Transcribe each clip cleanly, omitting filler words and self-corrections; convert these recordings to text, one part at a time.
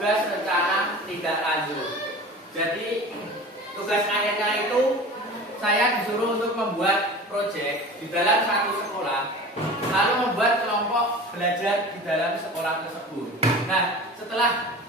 tugas rencana tindak lanjut. Jadi tugas akhirnya itu saya disuruh untuk membuat proyek di dalam satu sekolah, lalu membuat kelompok belajar di dalam sekolah tersebut. Nah, setelah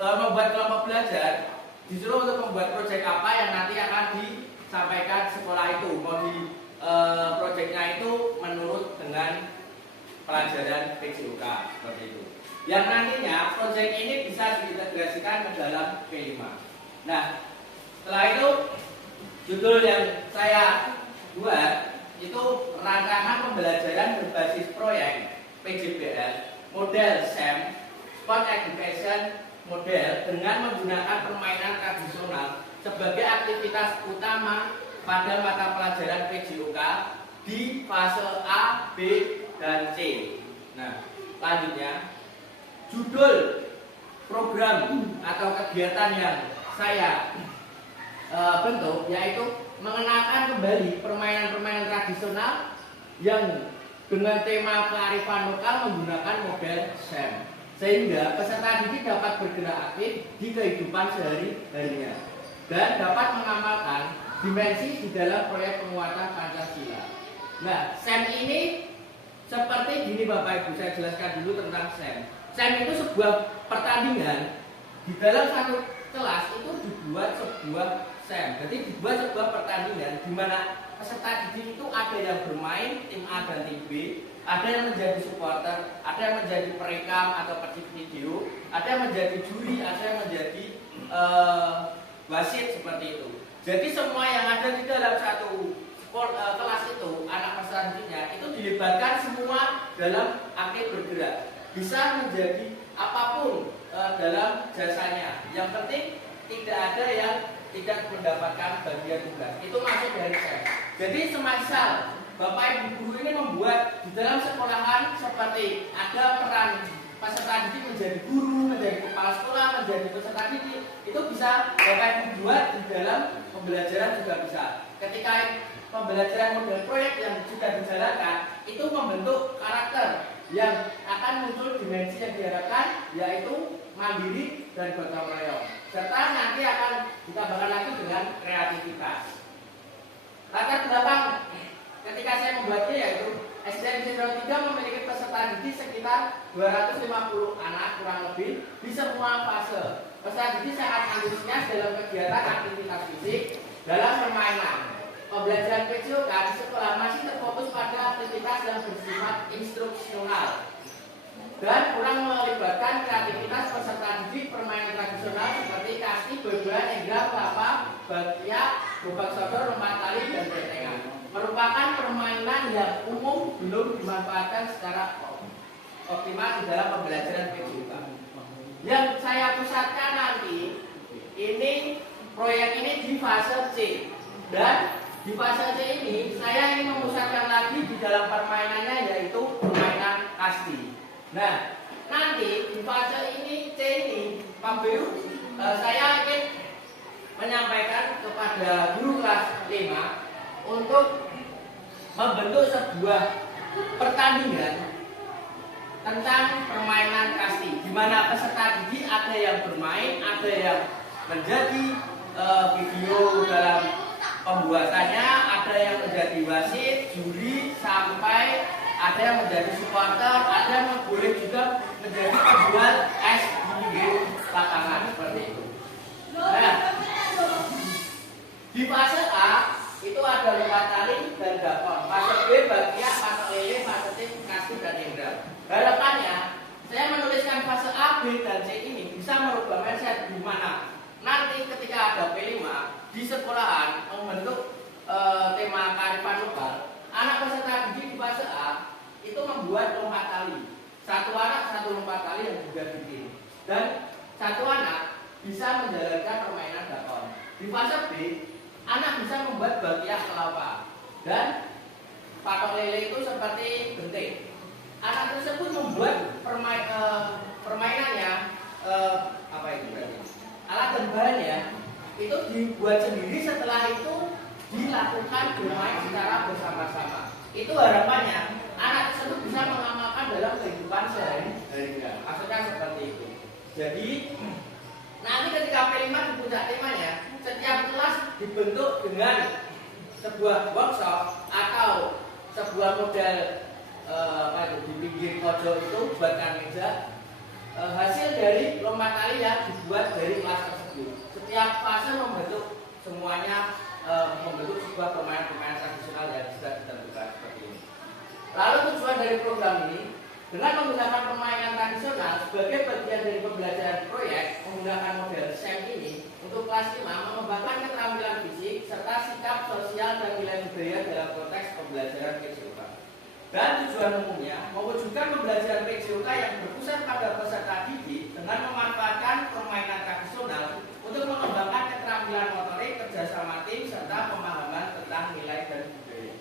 membuat kelompok belajar, disuruh untuk membuat proyek apa yang nanti akan disampaikan sekolah itu. Mau di proyeknya itu menurut dengan pelajaran PJOK seperti itu. Yang nantinya proyek ini bisa diintegrasikan ke dalam P5. Nah, setelah itu judul yang saya buat itu rancangan pembelajaran berbasis proyek PJBL model SEM Sport Education model dengan menggunakan permainan tradisional sebagai aktivitas utama pada mata pelajaran PJOK di fase A, B, dan C. Nah, selanjutnya judul program atau kegiatan yang saya bentuk yaitu mengenalkan kembali permainan-permainan tradisional yang dengan tema kearifan lokal menggunakan model SEM, sehingga peserta didik dapat bergerak aktif di kehidupan sehari-harinya dan dapat mengamalkan dimensi di dalam proyek penguatan Pancasila. Nah, SEM ini seperti gini Bapak Ibu, saya jelaskan dulu tentang SEM. SEM itu sebuah pertandingan di dalam satu kelas itu dibuat sebuah SEM. Jadi dibuat sebuah pertandingan di mana peserta didik itu ada yang bermain tim A dan tim B, ada yang menjadi supporter, ada yang menjadi perekam atau pencipta video, ada yang menjadi juri, ada yang menjadi wasit seperti itu. Jadi semua yang ada di dalam satu kelas itu, anak peserta didiknya itu dilibatkan semua dalam aktif bergerak. Bisa menjadi apapun dalam jasanya. Yang penting tidak ada yang tidak mendapatkan bagian tugas. Itu masuk dari SEM. Jadi semisal Bapak Ibu guru ini membuat di dalam sekolahan seperti ada peran peserta didik menjadi guru, menjadi kepala sekolah, menjadi peserta didik, itu bisa Bapak Ibu buat di dalam pembelajaran juga bisa. Ketika pembelajaran model proyek yang sudah dijalankan itu membentuk karakter yang akan muncul dimensi yang diharapkan, yaitu mandiri dan gotong royong, serta nanti akan ditambahkan lagi dengan kreativitas. Latar belakang ketika saya membuatnya yaitu SDN 03 memiliki peserta didik sekitar 250 anak kurang lebih di semua fase. Peserta didik sangat antusias dalam kegiatan aktivitas fisik dalam permainan. Pembelajaran PJOK di sekolah masih terfokus pada aktivitas yang bersifat instruksional dan kurang melibatkan kreativitas peserta didik permainan tradisional seperti kasti, beban, enggrang, kelapa, bakyak, gobak sodor, lompat tali, dan bentengan. Merupakan permainan yang umum belum dimanfaatkan secara optimal di dalam pembelajaran PJOK. Yang saya pusatkan nanti ini proyek ini di fase C, dan di fase C ini saya ingin memusatkan lagi di dalam permainannya yaitu permainan kasti. Nah, nanti di fase ini C ini Pak Biru, saya ingin menyampaikan kepada guru kelas 5 untuk membentuk sebuah pertandingan tentang permainan kasti, di mana peserta didik ada yang bermain, ada yang menjadi video dalam pembuatannya, ada yang menjadi wasit, juri, sampai ada yang menjadi supporter, ada yang boleh juga menjadi penjual es di lapangan seperti itu. Nah, di fase A itu ada lompat tali dan dakon. Fase B bakyak, fase lele, fase C kasti dan enggrang. Harapannya saya menuliskan fase A, B, dan C ini bisa merubah mindset di mana nanti ketika ada P5 di sekolahan membentuk tema kearifan lokal, anak peserta didik di fase A itu membuat lompat tali. Satu anak satu lompat tali yang juga bikin, dan satu anak bisa menjalankan permainan dakon. Di fase B, anak bisa membuat bakyak kelapa dan patok lele itu seperti benting. Anak tersebut membuat permainannya apa itu berarti? Alat dan bahannya itu dibuat sendiri, setelah itu dilakukan bermain secara bersama-sama. Itu harapannya anak tersebut bisa mengamalkan dalam kehidupan sehari-harinya. Maksudnya seperti itu. Jadi nanti ketika P5 di puncak temanya, setiap kelas dibentuk dengan sebuah workshop atau sebuah model di pinggir pojok itu buatkan meja, hasil dari lompat tali yang dibuat dari kelas tersebut. Setiap fase membentuk semuanya membentuk sebuah permainan tradisional yang bisa ditentukan seperti ini. Lalu tujuan dari program ini dengan menggunakan permainan tradisional sebagai bagian dari pembelajaran proyek menggunakan model SEM ini untuk kelas 5 mengembangkan keterampilan fisik serta sikap sosial dan nilai budaya dalam konteks pembelajaran PJOK. Dan tujuan umumnya mewujudkan pembelajaran PJOK yang berpusat pada peserta didik dengan memanfaatkan permainan tradisional untuk mengembangkan keterampilan motorik, kerjasama tim, serta pemahaman tentang nilai dan budaya.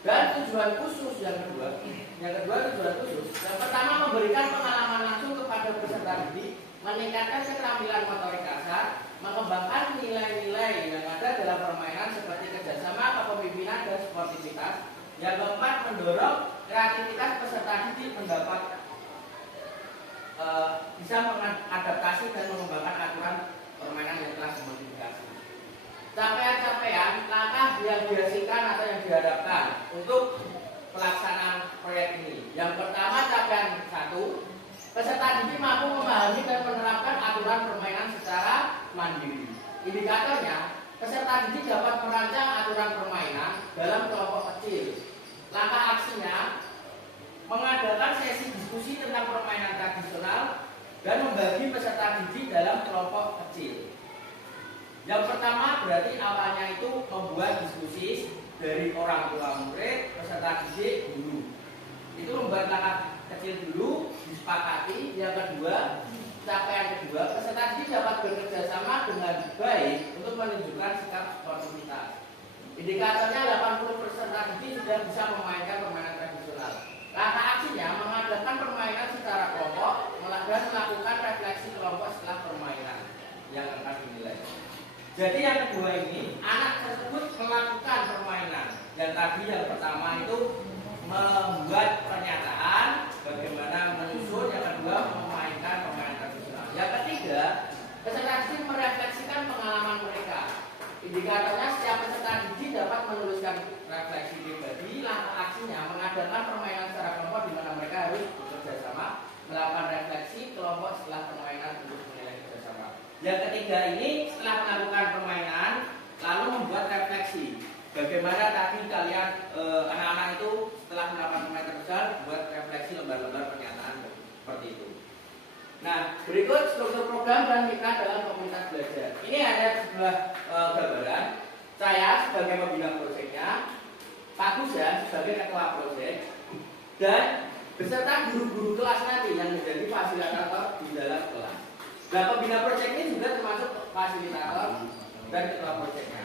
Dan tujuan khusus yang kedua tujuan khusus. Yang pertama memberikan pengalaman langsung kepada peserta didik, meningkatkan keterampilan motorik kasar, mengembangkan nilai-nilai yang ada dalam permainan seperti kerjasama, kepemimpinan, dan sportivitas. Yang keempat, mendorong kreativitas peserta didik mendapat bisa mengadaptasi dan mengembangkan aturan permainan yang telah dimodifikasi. Capaian-capaian langkah yang dihasilkan atau yang diharapkan untuk pelaksanaan proyek ini. Yang pertama, capaian 1, peserta didik mampu memahami dan menerapkan aturan permainan secara mandiri. Indikatornya, peserta didik dapat merancang aturan permainan dalam kelompok kecil. Langkah aksinya, mengadakan sesi diskusi tentang permainan tradisional dan membagi peserta didik dalam kelompok kecil. Yang pertama berarti awalnya itu membuat diskusi dari orang tua murid, peserta didik, guru. Itu membuat langkah kecil dulu, disepakati. Yang kedua, capaian kedua, peserta didik dapat bekerja sama dengan baik untuk menunjukkan sikap sportivitas. Indikatornya 80 peserta didik sudah bisa memainkan permainan tradisional. Langkah aksinya mengadakan permainan secara kelompok dan melakukan refleksi kelompok setelah permainan yang akan dinilai. Jadi yang kedua ini, anak tersebut melakukan permainan. Dan tadi yang pertama itu membuat pernyataan, bagaimana menyusun. Yang kedua memainkan permainan tradisional. Yang ketiga, peserta didik merefleksikan pengalaman mereka. Indikatornya setiap peserta didik dapat menuliskan refleksi pribadi. Langkah aksinya mengadakan permainan secara kelompok di mana mereka harus bekerja sama, melakukan refleksi kelompok setelah permainan untuk menilai kerjasama. Yang ketiga ini setelah melakukan permainan lalu membuat refleksi. Bagaimana tadi kalian anak-anak itu setelah melakukan permainan tersebut buat refleksi lembar-lembar pernyataan seperti itu. Nah, berikut struktur program dan mitra dalam komunitas belajar. Ini ada sebuah gambaran. Saya sebagai pembina proyeknya, Pak Guza sebagai ketua proyek, dan beserta guru-guru kelas nanti yang menjadi fasilitator di dalam kelas. Nah, pembina proyek ini juga termasuk fasilitator dan ketua proyeknya.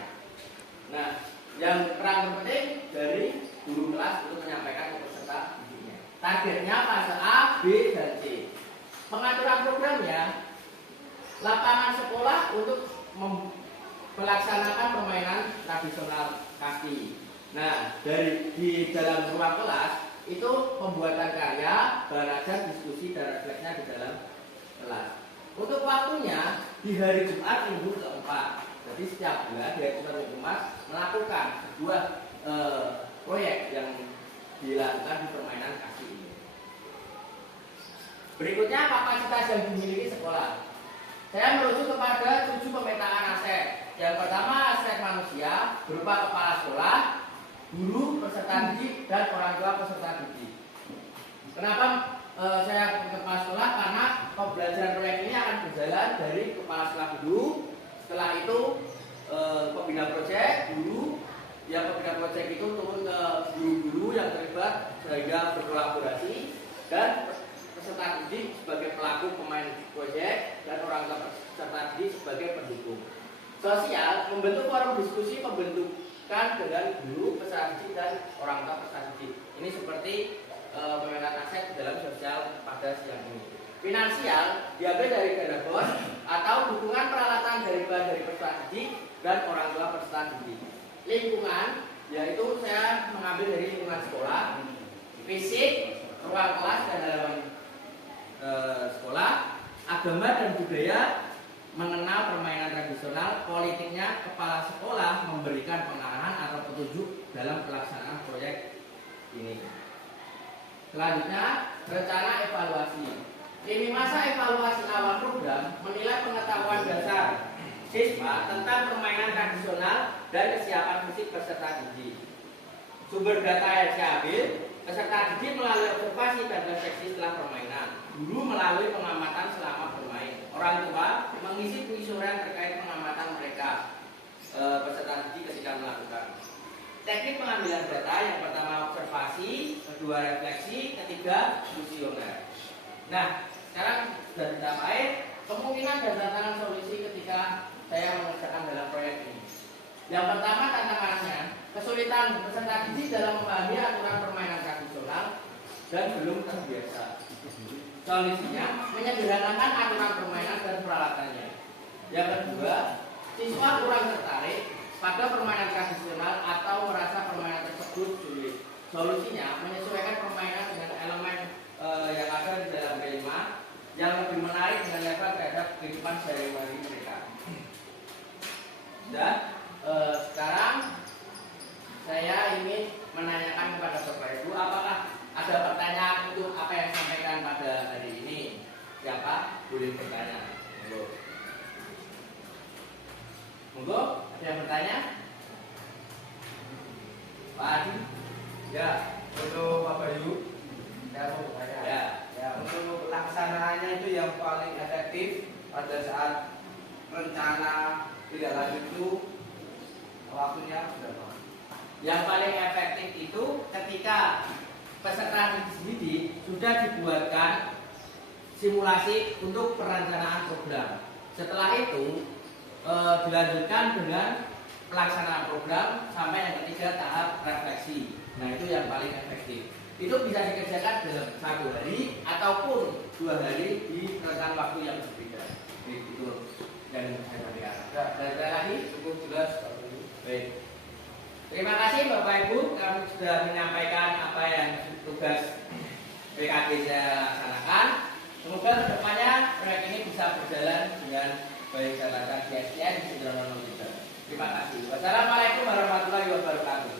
Nah, yang peran terpenting dari guru kelas untuk menyampaikan ke peserta didiknya. Targetnya fase A, B, dan C. Pengaturan programnya, lapangan sekolah untuk melaksanakan permainan tradisional kaki. Nah, di dalam ruang kelas itu pembuatan karya, belajar, diskusi, dan refleksnya di dalam kelas. Untuk waktunya di hari Jumat minggu keempat. Jadi setiap bulan di hari Jumat minggu Jumat melakukan sebuah proyek yang dilakukan di permainan kaki ini. Berikutnya kapasitas yang dimiliki sekolah. Saya merujuk kepada 7 pemetaan aset. Yang pertama aset manusia berupa kepala sekolah, guru, peserta didik, dan orang tua peserta didik. Kenapa saya ke kepala sekolah? Karena pembelajaran proyek ini akan berjalan dari kepala sekolah dulu. Setelah itu pembina proyek, guru, yang pembina proyek itu turun ke guru-guru yang terlibat sehingga berkolaborasi, dan peserta didik sebagai pelaku pemain proyek dan orang tua peserta didik sebagai pendukung. Sosial membentuk forum diskusi pembentukan dengan guru, peserta didik, dan orang tua peserta didik. Ini seperti pemetaan aset dalam sosial pada siang ini. Finansial diambil dari dana bos atau dukungan peralatan dari peserta didik dan orang tua peserta didik. Lingkungan yaitu saya mengambil dari lingkungan sekolah, fisik, ruang kelas dan halaman sekolah, agama dan budaya mengenal permainan tradisional, politiknya kepala sekolah memberikan pengarahan atau petunjuk dalam pelaksanaan proyek ini. Selanjutnya, rencana evaluasi. Ini masa evaluasi awal program menilai pengetahuan dasar siswa tentang permainan tradisional dan kesiapan fisik peserta didik. Sumber data yang diambil, peserta didik melalui observasi dan refleksi setelah permainan, guru melalui pengamatan selama bermain, orang tua mengisi pengisoran terkait pengamatan mereka peserta didik ketika melakukan. Teknik pengambilan data yang pertama observasi, kedua refleksi, ketiga kuesioner. Nah, sekarang sudah dicapai kemungkinan dan tantangan solusi ketika saya mengerjakan dalam proyek ini. Yang pertama tantangannya, kesulitan peserta didik dalam memahami aturan permainan tradisional dan belum terbiasa. Solusinya, menyederhanakan aturan permainan dan peralatannya. Yang kedua, siswa kurang tertarik pada permainan tradisional atau merasa permainan tersebut sulit. Solusinya, menyesuaikan permainan dengan elemen yang ada di dalam B5 yang lebih menarik dengan level terhadap kehidupan sehari-hari mereka. Dan sekarang saya ingin menanyakan kepada Bapak Ibu, apakah ada pertanyaan untuk apa yang disampaikan pada hari ini? Siapa boleh bertanya? Monggo, ada yang bertanya? Pak Adi? Ya, untuk Bapak Ibu, Saya mau bertanya. ya untuk pelaksanaannya itu yang paling efektif pada saat rencana tidak lanjut itu waktunya berapa? Yang paling efektif itu ketika peserta didik sudah dibuatkan simulasi untuk perencanaan program. Setelah itu dilanjutkan dengan pelaksanaan program sampai yang ketiga tahap refleksi. Nah, itu yang paling efektif. Itu bisa dikerjakan dalam 1 hari ataupun 2 hari di rentang waktu yang berbeda. Itu yang saya sampaikan. Ada lagi? Cukup jelas Bapak Ibu. Baik. Terima kasih Bapak Ibu, kami sudah menyampaikan apa yang tugas PKG saya laksanakan. Semoga kedepannya proyek ini bisa berjalan dengan baik catatan GSTN 903. Terima kasih. Wassalamualaikum warahmatullahi wabarakatuh.